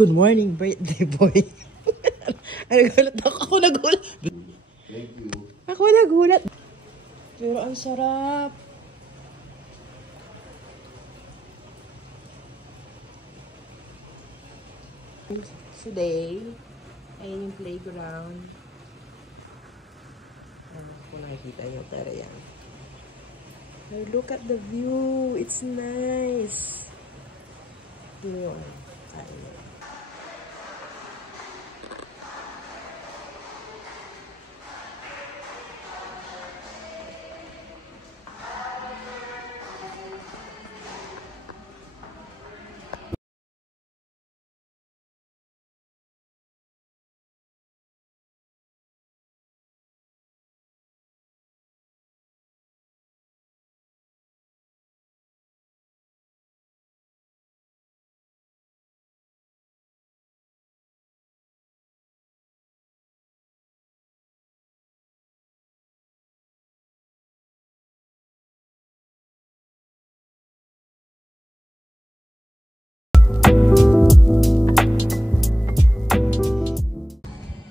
Good morning, birthday boy. Nagulat ako. Ako nagulat. Thank you. Ako nagulat. Pero ang sarap. Today, ayun yung playground. Kung nakikita nyo, pero yan. Look at the view. It's nice. Yun. Ayun.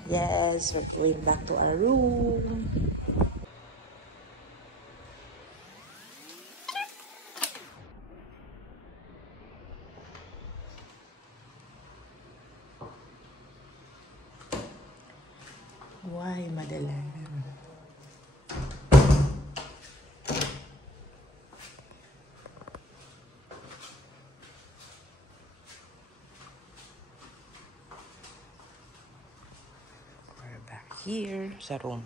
Yes, we're going back to our room. Why, madalang? Here sa room.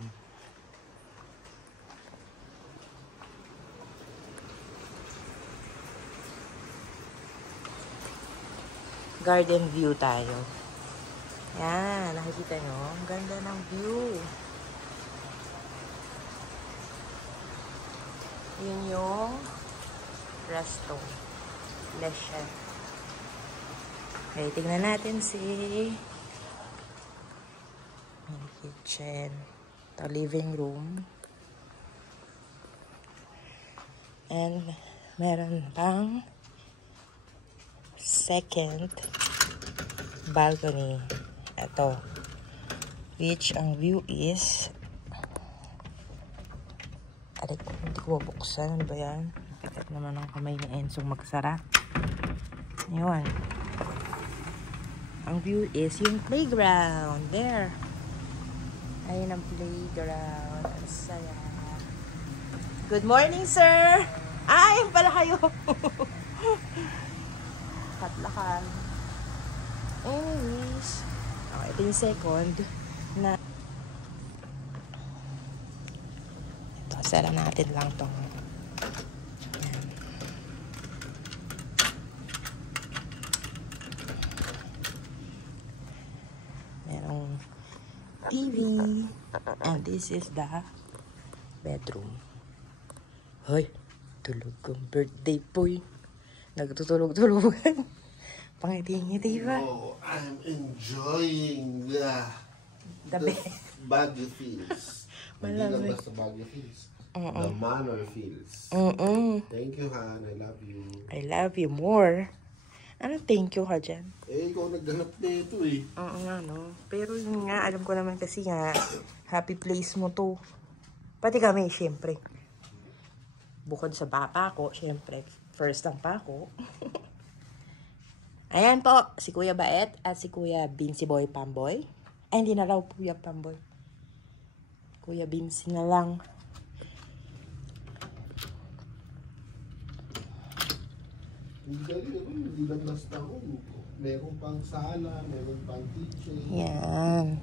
Garden view tayo. Yan, nakikita nyo? Ang ganda ng view. Yun yung resto. Leisure. Okay, tingnan natin si kitchen. The living room. And meron pang second balcony. Ito. Which ang view is aray ko, hindi ko bubuksan. Ano ba yan? Nakikita naman ang kamay ni Enzo magsara. Yun. Ang view is yung playground. There. Ayun ang playground. Ang saya. Good morning, sir! Ay, pala kayo! Katlakan. Anyways. Okay, ito yung second na ito, sara natin lang to. Ayan. Merong TV. And this is the bedroom. Hoy, tulog ang birthday boy. Nagtutulog-tulogan. Pangiti-ngiti ba? Oh, I'm enjoying the Baguio feels. Hindi lang basta Baguio feels. The manor feels. Thank you, Han. I love you. I love you more. Ano thank you ka dyan? Eh, ikaw nagganap na ito eh. Oo nga, no? Pero yun nga, alam ko naman kasi nga, happy place mo to. Pati kami, syempre. Bukod sa papa ko, syempre, first ang pa ko. Ayan po, si Kuya Baet at si Kuya Binsi Boy Pamboy. Ay, hindi na raw Kuya Pamboy. Kuya Binsi na lang. Hindi lang basta ako. Meron pang sala, meron pang kitchen. Yan.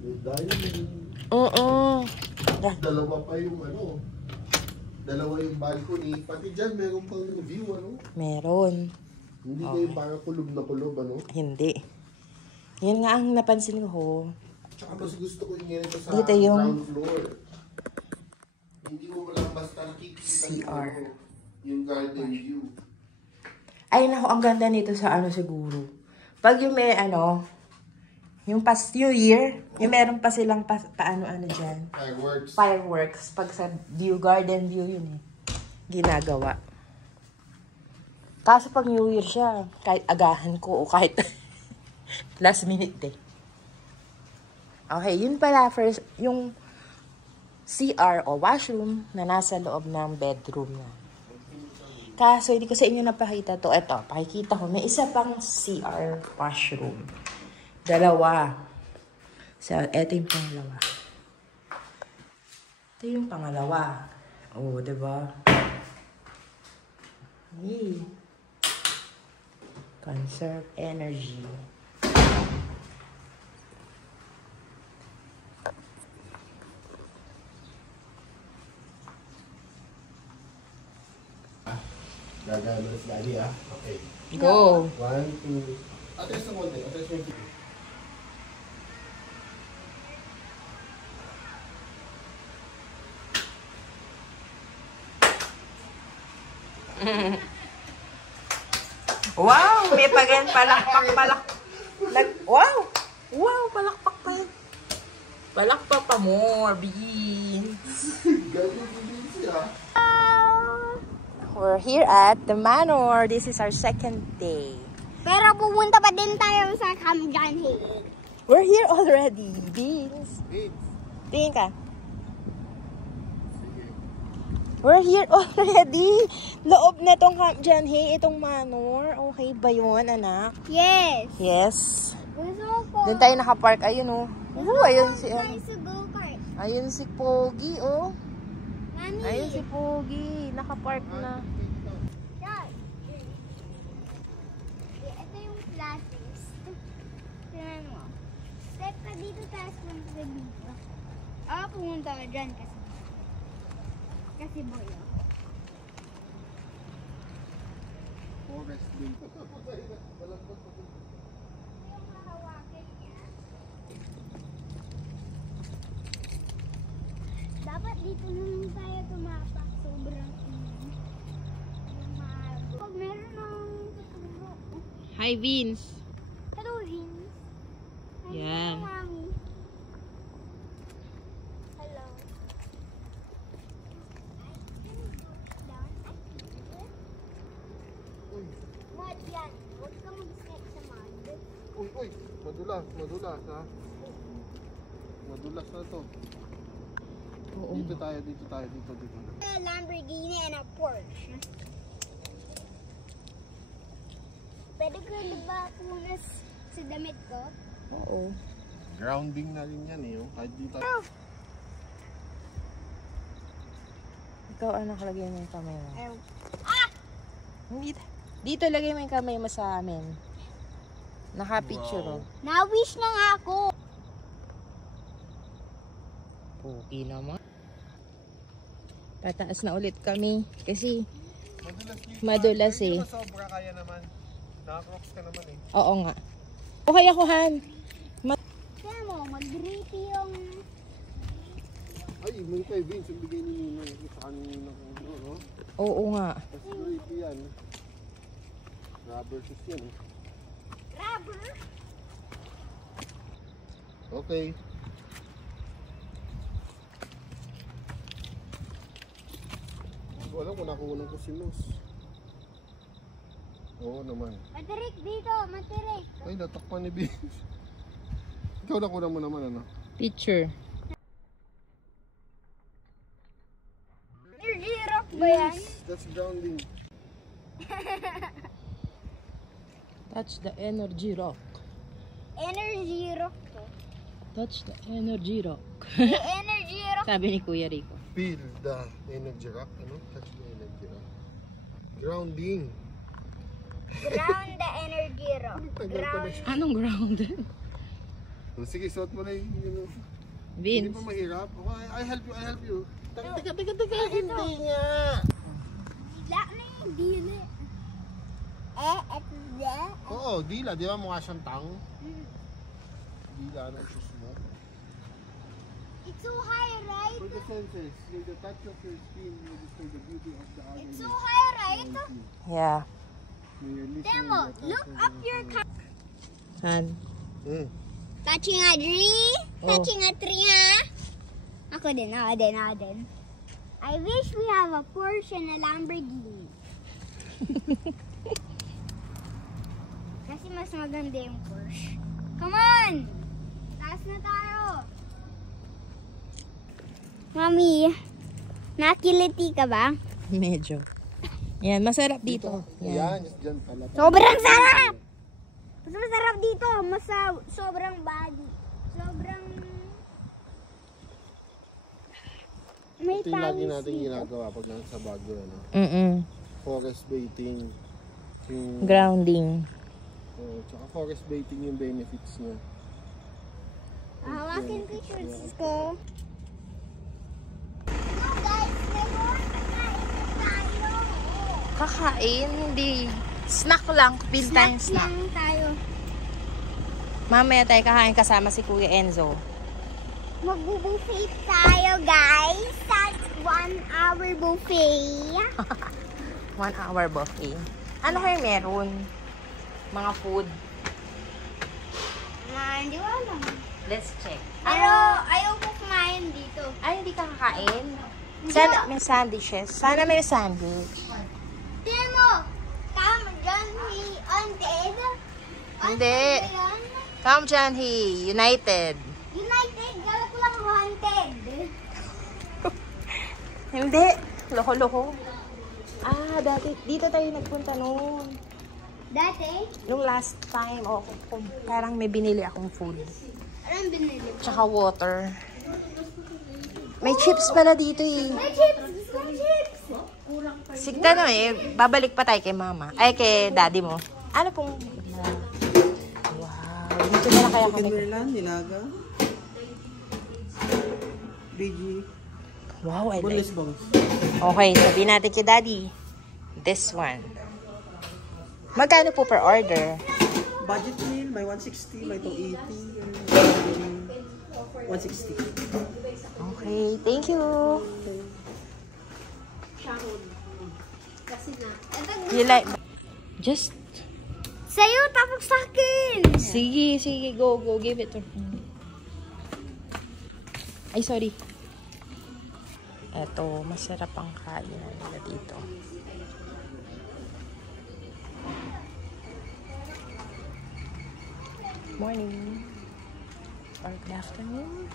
May dining. Oo. Dalawa pa yung dalawa yung balcony. Pati dyan, meron pang view, Meron. Hindi kayo parang kulob na kulob, Hindi. Yun nga ang napansin ko. Tsaka mas gusto ko yung ganito sa dito yung ground floor. Hindi mo lang basta nakikita CR. Yung garden view. Ay, naku, ang ganda nito sa siguro. Pag yung may yung past New Year, yung meron pa silang paano-ano dyan. Fireworks. Fireworks. Pag sa garden view yun ginagawa. Kaso pag New Year siya, kahit agahan ko o kahit Last minute eh. Okay, yun pala first, yung CR o washroom na nasa loob ng bedroom na. Kaso, hindi ko sa inyo napakita to. Eto, pakikita ko. May isa pang CR washroom. Dalawa. So, eto yung pangalawa. Ito yung pangalawa. Oh, diba? Hey. Conserve energy. Gagano si Daddy, ah. Okay. Go. 1, 2. Atras na konti. Atras yung video. Wow! May pagan palakpak. Wow! Wow! Palakpak pa yun. Palakpak pa more, beans. Galing din siya. We're here at the Manor. This is our second day. Pero pupunta pa din tayo sa Camp John Hay. We're here already, Beans. Tingin ka. We're here already. Loob na tong Camp John Hay, itong Manor. Okay ba yun, anak? Yes. Yes. Gusto ko. Doon tayo nakapark. Ayun, oh. Ayun si, Tayo sa go-kart. ayun si Pogi, oh. Mami. Ayun si Pogi. Nakapark na. Dad. Ito yung classes. Tingnan mo. Step ka dito, tapos punta ka dito. Pumunta ka dyan kasi. Kasi boy. Forest din. Yung mahawakin niya. Dapat dito naman tayo tumapak. Sobrang init. Pag meron ng tuturo. Hi, Vince. Hello, Vince. Yeah. Hello, Mami. Hello. Mud yan. Huwag ka mag-snake sa mud. Uy, madulas, ha? Madulas na to. Oo. Dito tayo. A Lamborghini and a Porsche. Pwede ko ba punas sa damit ko? Oo. Grounding na rin yan, eh. Kahit dito. Ikaw, anak, lagyan mo yung kamay mo. Ayaw. Hindi. Dito lagay mo yung kamay mo sa amin. Naka-picture, Wow. oh. Na-wish na nga ako. Pogi naman. Pataas na ulit kami. Kasi madulas eh. Hindi naman sobra, kaya naman. Naka-crocs ka naman, eh. Oo nga. Okay ako, Han. Kaya mo, mag-grippy yung... Ay, may kay Vince, yung bigay ni Nino. Sa kanina kung ano, no? Oo nga. Tapos grippy yan. Rubber shoes yan, eh. Rubber? Okay. Hindi ko alam kung nakuha ko si Moose. Oo naman. Matirik dito, matirik. Ay, natakpan ni Vince. Ikaw nakuha mo naman, ano? Picture. Energy rock ba yan? That's grounding. Touch the energy rock. Energy rock to. Touch the energy rock. The energy rock. Sabi ni Kuya Rico. Feel the energy rock. Ano? Touch the energy rock. Grounding. Ground the energy rock. Tagal pa na siya. Anong ground? Sige, suot mo na yung... Hindi Vince. pa mahirap. Okay, I'll help you. Teka, hindi nga. Dila na yung dili. Eto na. Oo, dila. Di ba mukha siyang tang? Dila ng shoes mo. It's so high, right? For the senses, may the touch of your skin will display the beauty of the other. It's so high, right? Yeah. Demo, look up your Han. Touching a tree? Oh. Touching a tree, ha? Ako din. I wish we have a Porsche and a Lamborghini. Kasi mas maganda yung Porsche. Come on! Taas na tayo! Mami, nakiliti ka ba? Medyo. Yan, masarap dito. Yan. Yan, dyan pala. Sobrang sarap! Mas masarap dito. Sobrang baggy. Sobrang... May Ito yung lagi pawis natin dito. ginagawa pag nasa Baguio. Ano? Forest baiting. Yung, Grounding. tsaka forest baiting yung benefits niya. Hawakin ko yung shorts ko. No guys, may more kakain na tayo. Kakain, hindi. Snack lang. Pil tayong snack. lang tayo. Mamaya tayo kakain kasama si Kuya Enzo. Mag-buffet tayo guys. That's 1 hour buffet. 1 hour buffet. Ano kayo meron? Mga food. Hindi ko alam. Let's check. Pero ayaw ko kumain dito. Ay, hindi ka kakain? Sana may sandwiches. Sana may sandwich. Tignan mo. Come, John, he undead. Hindi. Undead ba yan? Come, John He. United. United, gala ko lang haunted. Hindi. Loko-loko. Ah, dati. Dito tayo nagpunta noon. Dati, Nung last time, parang may binili akong food. anong binili mo? Tsaka water. May chips pala dito eh. May chips! Gusto ko chips! Sigta no eh. Babalik pa tayo kay mama. Ay, kay daddy mo. Ano pong... Wow. Dito na lang kaya kami. Merlan, nilaga. BG. Wow, I like. Boneless bangs. Okay, sabihin natin kay daddy. This one. Magkano po per order? Budget meal, may 160, may 280, 160. Okay, thank you. You like... Just... Sa'yo, tapos sa akin! Sige, sige. Go, go. Give it to her. Ay, sorry. Eto, masarap ang kainan nila dito. Morning. Or good afternoon.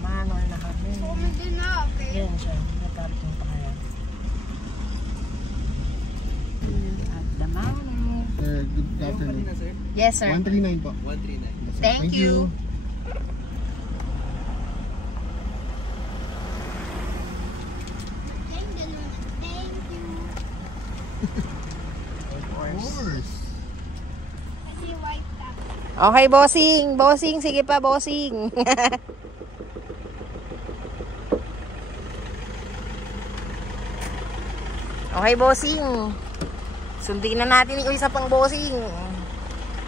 Manor na kami. Kumindi na, okay? Yan siya. Nagkarating pa kaya. At the Manor. Good afternoon. Yes, sir. 139 po. 139. Thank you. Thank you. Thank you. Of course. Kasi white top. Okay, bossing. Bossing. Sige pa, bossing. Okay, bossing. Sundin na natin yung isa pang bossing.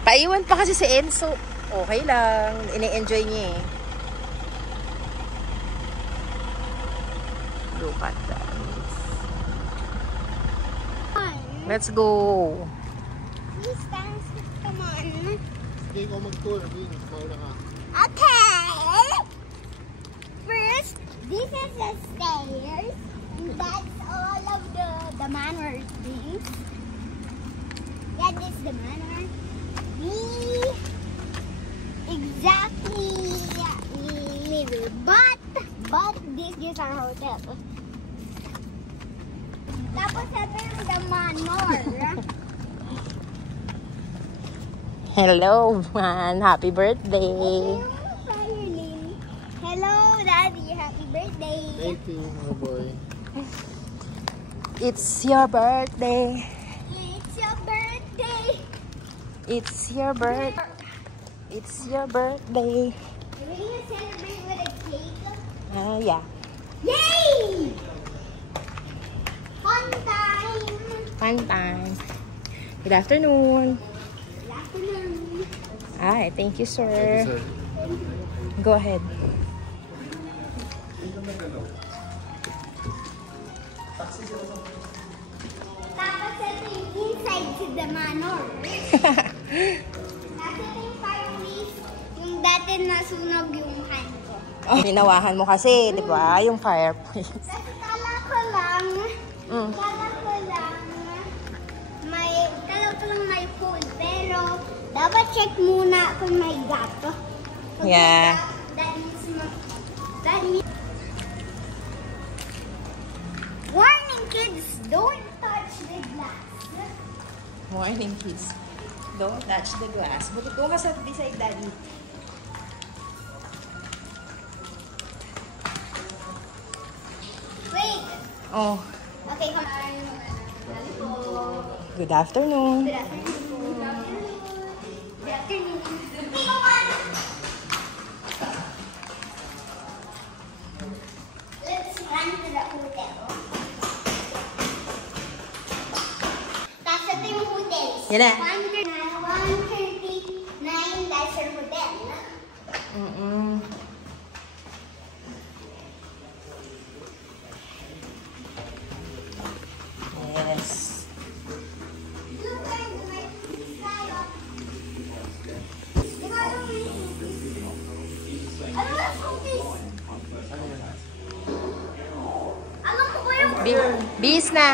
Paiwan pa kasi si Enzo. Okay lang. Ini-enjoy niya eh. Look at that. Let's go. Please, thanks. Come on. Sige, ikaw mag-tour. Mauna ka. Okay. First, this is the stairs. And that's all of the manor things. Yeah, this is the manor. Exactly little, but this is our hotel. Tapos ito yung the manor. Hello, man. Happy birthday. Hello, Daddy. Happy birthday. Thank you, my boy. It's your birthday. It's your birthday. It's your birthday. It's your birthday. Are we gonna celebrate with a cake? Yeah. Yay! Fun time. Fun time. Good afternoon. Good afternoon. Hi, thank you, sir. Sir. Go ahead. Tapos ito yung inside si the manor. Tapos ito yung fireplace. Yung dati nasunog yung hand ko. Oh, ginawahan mo kasi, di ba? Yung fireplace. Kasi kala ko lang may food. Pero, dapat check muna kung may gato. Yeah. That means, warning kids, don't touch the glass. Morning, kids. Don't touch the glass. Buti ko ka sa beside daddy. Wait. Oh, Okay, hold on. good afternoon. Good afternoon. Good afternoon. Hey, come on. Let's run to the hotel. Tapos ito yung hotel. Yan na. 139 Dasher Hotel. Yes. Look at my sky up. Diba yung may showcase? Ano yung showcase? Alam mo ba yung... Bis na.